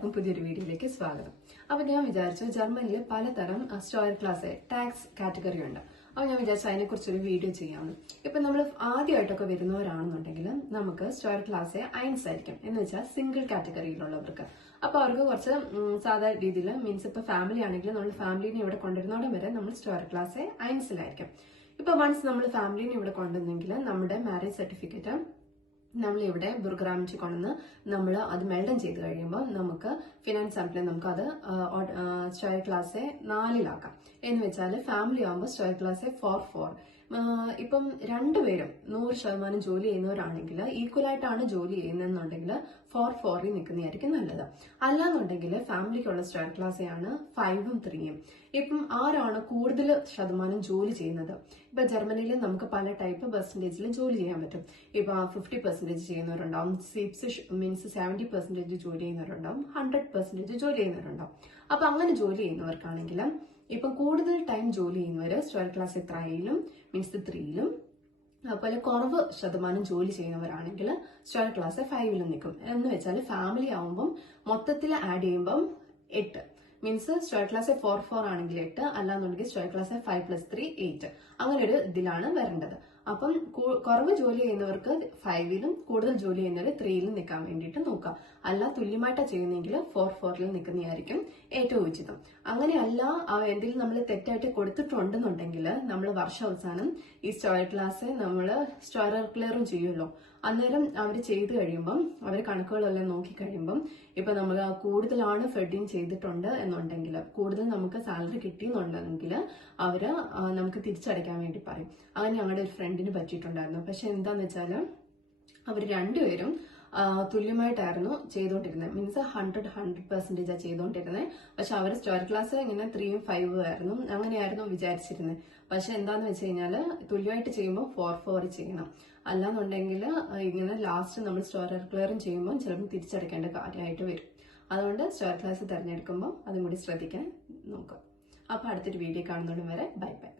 എല്ലാവർക്കും പുതിയൊരു വീഡിയോയിലേക്ക് സ്വാഗതം. അപ്പൊ ഞാൻ വിചാരിച്ചു ജർമ്മനിയിൽ പലതരം സ്റ്റോയർ ക്ലാസ് ടാക്സ് കാറ്റഗറി ഉണ്ട്. അപ്പൊ ഞാൻ വിചാരിച്ചു അതിനെക്കുറിച്ചൊരു വീഡിയോ ചെയ്യാമെന്ന് ഇപ്പൊ നമ്മൾ ആദ്യമായിട്ടൊക്കെ വരുന്നവരാണെന്നുണ്ടെങ്കിൽ നമുക്ക് സ്റ്റോയർ ക്ലാസ് അയൻസ് ആയിരിക്കും. എന്ന് വെച്ചാൽ സിംഗിൾ കാറ്റഗറിയിലുള്ളവർക്ക് അപ്പൊ അവർക്ക് കുറച്ച് സാധാ സാധാരണ രീതിയിൽ മീൻസ് ഇപ്പൊ ഫാമിലി ആണെങ്കിൽ നമ്മൾ ഫാമിലിനെ ഇവിടെ കൊണ്ടുവരുന്നോടം വരെ നമ്മൾ സ്റ്റോയർ ക്ലാസ് അയൻസിലായിരിക്കും ഇപ്പൊ വൺസ് നമ്മൾ ഫാമിലിനെ ഇവിടെ കൊണ്ടുവന്നെങ്കിൽ നമ്മുടെ മാരേജ് സർട്ടിഫിക്കറ്റ് നമ്മൾ ഇവിടെ ബുർഗ്രാമിച്ച് കൊണ്ടുവന്ന് നമ്മൾ അത് മെൽഡൻ ചെയ്ത് കഴിയുമ്പോൾ നമുക്ക് ഫിനാൻസ് ആപ്പിൽ നമുക്ക് അത് സ്റ്റോയർ ക്ലാസ് നാലിലാക്കാം. എന്ന് വെച്ചാൽ ഫാമിലി ആകുമ്പോൾ സ്റ്റോയർ ക്ലാസ് ഫോർ ഫോർ ഇപ്പം രണ്ടുപേരും നൂറ് ശതമാനം ജോലി ചെയ്യുന്നവരാണെങ്കിൽ ഈക്വൽ ആയിട്ടാണ് ജോലി ചെയ്യുന്നതെന്നുണ്ടെങ്കിൽ ഫോർ ഫോറിൽ നിൽക്കുന്നതായിരിക്കും നല്ലത്. അല്ലാന്നുണ്ടെങ്കിൽ ഫാമിലിക്കുള്ള സ്റ്റാർ ക്ലാസ് ആണ് ഫൈവും ത്രീയും ഇപ്പം ആരാണ് കൂടുതൽ ശതമാനം ജോലി ചെയ്യുന്നത്? ഇപ്പം ജർമ്മനിയിൽ നമുക്ക് പല ടൈപ്പ് പെർസെന്റേജിൽ ജോലി ചെയ്യാൻ പറ്റും. ഇപ്പൊ ഫിഫ്റ്റി പെർസെന്റേജ് ചെയ്യുന്നവരുണ്ടാവും. സിക്സ് മീൻസ് സെവന്റി പെർസെന്റേജ് ജോലി ചെയ്യുന്നവരുണ്ടാവും. ഹൺഡ്രഡ് പെർസെന്റേജ് ജോലി ചെയ്യുന്നവരുണ്ടാവും. അപ്പൊ അങ്ങനെ ജോലി ചെയ്യുന്നവർക്കാണെങ്കിൽ ഇപ്പം കൂടുതൽ ടൈം ജോലി ചെയ്യുന്നവര് ട്വൽവ് ക്ലാസ് ത്രീയിലും മീൻസ് ത്രീയിലും അതുപോലെ കുറവ് ശതമാനം ജോലി ചെയ്യുന്നവരാണെങ്കിൽ ട്വൽവ് ക്ലാസ് ഫൈവിലും നിൽക്കും. എന്ന് വെച്ചാൽ ഫാമിലി ആവുമ്പം മൊത്തത്തിൽ ആഡ് ചെയ്യുമ്പം എട്ട്. Means twelve class four four ആണെങ്കിൽ എട്ട് അല്ലാന്നുണ്ടെങ്കിൽ twelve class five plus three eight. അങ്ങനെ ഒരു ഇതിലാണ് വരേണ്ടത്. അപ്പം കുറവ് ജോലി ചെയ്യുന്നവർക്ക് ഫൈവിലും കൂടുതൽ ജോലി ചെയ്യുന്നവർ ത്രീയിലും നിൽക്കാൻ വേണ്ടിയിട്ട് നോക്കാം അല്ല തുല്യമായിട്ടാണ് ചെയ്യുന്നെങ്കിൽ ഫോർ ഫോറിൽ നിൽക്കുന്നതായിരിക്കും ഏറ്റവും ഉചിതം. അങ്ങനെയല്ല എന്തെങ്കിലും നമ്മൾ തെറ്റായിട്ട് കൊടുത്തിട്ടുണ്ടെന്നുണ്ടെങ്കിൽ നമ്മൾ വർഷാവസാനം ഈ സ്റ്റോയർ ക്ലാസ് നമ്മൾ സ്റ്റോയർ ക്ലിയറും ചെയ്യുമല്ലോ അന്നേരം അവർ ചെയ്ത് കഴിയുമ്പം അവർ കണക്കുകളെല്ലാം നോക്കി കഴിയുമ്പം ഇപ്പൊ നമ്മൾ കൂടുതലാണ് ഫെഡിങ് ചെയ്തിട്ടുണ്ട് എന്നുണ്ടെങ്കിൽ കൂടുതൽ നമുക്ക് സാലറി കിട്ടിയെന്നുണ്ടെങ്കിൽ അവർ ആ, നമുക്ക് തിരിച്ചടയ്ക്കാൻ വേണ്ടി പറയും. അങ്ങനെ ഞങ്ങളുടെ ഒരു ഫ്രണ്ടിന് പറ്റിയിട്ടുണ്ടായിരുന്നു. പക്ഷെ എന്താന്ന് വെച്ചാൽ അവർ രണ്ടുപേരും തുല്യമായിട്ടായിരുന്നു ചെയ്തുകൊണ്ടിരുന്നത് മീൻസ് ഹൺഡ്രഡ് ഹൺഡ്രഡ് പെർസെന്റേജ് ചെയ്തുകൊണ്ടിരുന്നത് പക്ഷെ അവർ സ്റ്റോർ ക്ലാസ് ഇങ്ങനെ ത്രീയും ഫൈവും ആയിരുന്നു. അങ്ങനെയായിരുന്നു വിചാരിച്ചിരുന്നത്. പക്ഷെ എന്താന്ന് വെച്ച് കഴിഞ്ഞാൽ തുല്യമായിട്ട് ചെയ്യുമ്പോൾ ഫോർ ഫോർ ചെയ്യണം. അല്ലാന്നുണ്ടെങ്കിൽ ഇങ്ങനെ ലാസ്റ്റ് നമ്മൾ സ്റ്റോർ ക്ലിയറും ചെയ്യുമ്പോൾ ചിലപ്പോൾ തിരിച്ചടയ്ക്കേണ്ട കാര്യമായിട്ട് വരും. അതുകൊണ്ട് സ്റ്റോർ ക്ലാസ് തിരഞ്ഞെടുക്കുമ്പോൾ അതും കൂടി ശ്രദ്ധിക്കാൻ നോക്കാം അപ്പോൾ അടുത്തൊരു വീഡിയോ കാണുന്നതുകൊണ്ട് വരെ ബൈ ബൈ.